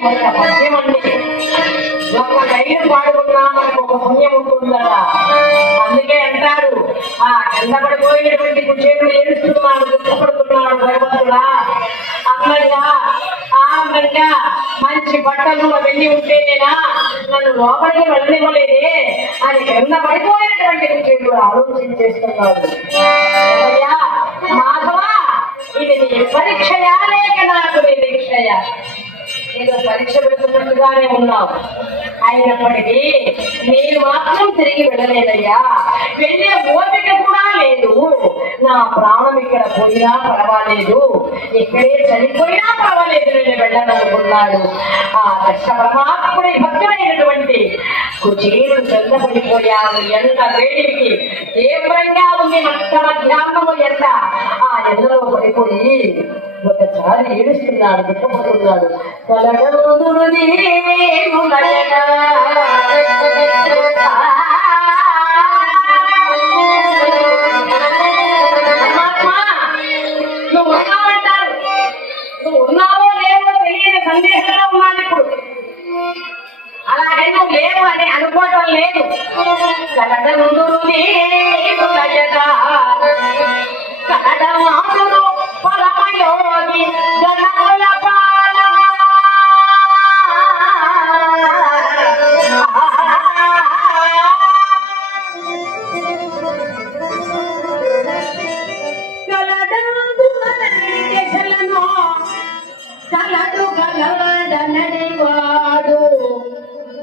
ఈ ఒక పద్యం అండి ఒక ధైర్యం పాడుకున్నా మనకు ఒక పుణ్యం ఉంటుందట అందుకే అంటారు ఆ కింద పడిపోయినటువంటి కుచేతుడు ఏడుస్తున్నాడు దుఃఖపడుతున్నాడు భగవంతుడా అందంగా ఆనందంగా మంచి బట్టలు అవన్నీ ఉంటేనేనా నన్ను లోపలికి వెళ్ళనివ్వలేదే. అని కింద పడిపోయినటువంటి కుచేతుడు ఆలోచన చేస్తున్నాడు. మాధవా ఇది నీ పరీక్షయా లేక నాకు నిరీక్షయా ఏదో పరీక్ష పెట్టుకుంటుగానే ఉన్నావు. అయినప్పటికీ నేను మాత్రం తిరిగి వెళ్ళలేదయ్యా. వెళ్ళే ఓపిక కూడా ఇక్కడ పోయినా పర్వాలేదు. ఇక్కడే చనిపోయినా పర్వాలేదు నేను వెళ్ళాలనుకున్నాడు. ఆ కష్ట పరమాత్ముడి భక్తుడైనటువంటి కుచేరు చల్లబడిపోయాను ఎంత వేడికి తీవ్రంగా ఉంది మట్ట మధ్యాహ్నము ఎంత? ఆ ఎండలో పడిపోయి ఒకసారి ఏడుస్తున్నాడు దుఃఖపడుతున్నాడు. కలగలుగురు అలాగే లేవు అని అనుకోవటం లేదు కలగలుగురు నీవు నయనా.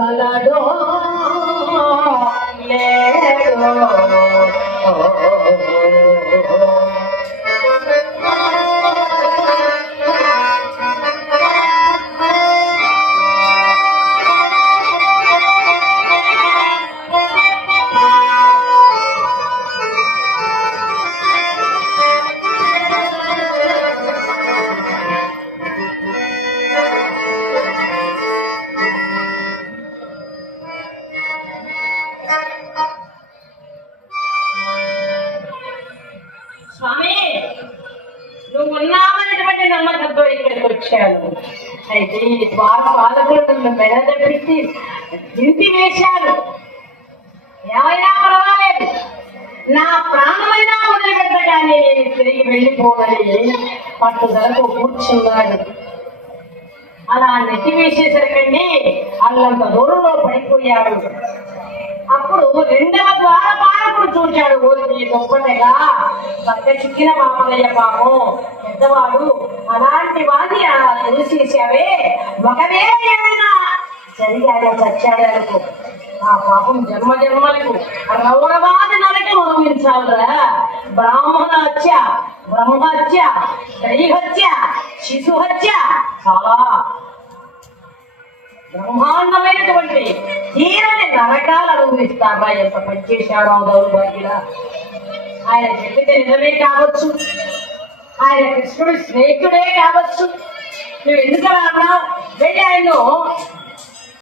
Kaladon. నమ్మకంతో వచ్చాను అయితే ఈ ద్వార పాలకులు నన్ను మెడదప్పించి దింపి వేశారు. ఏమైనా పర్వాలేదు. నా ప్రాణమైనా వదిలిపెట్టగానే నేను తిరిగి వెళ్ళిపోవాలి. పట్టుదలకు కూర్చున్నాడు. అలా నెట్టి వేసేసరికండి అల్లంత దూరంలో పడిపోయాడు. అప్పుడు రెండవ ద్వారా పాలకుడు చూశాడు ఊరికి గొప్పగా పక్క చిక్కిన మామలయ్య పాము పెద్దవాడు అలాంటి వాడిని అలా చూసేసావే ఒకవేళ ఏమైనా చచ్చాడు ఆ పాపం జన్మ జన్మలకు రౌరవాది నరకి అనుభవించాలరా బ్రాహ్మణ హత్య బ్రహ్మహత్య స్త్రీహత్య శిశు హత్య చాలా బ్రహ్మాండమైనటువంటి తీరని నరకాలు అనుభవిస్తారా ఎంత పనిచేశాడో దౌర్భాగ్యుల. ఆయన చెప్పితే నిజమే కావచ్చు. ఆయన కృష్ణుడి స్నేహితుడే కావచ్చు. నువ్వు ఎందుకు అలా అన్నావు? వెళ్ళి ఆయన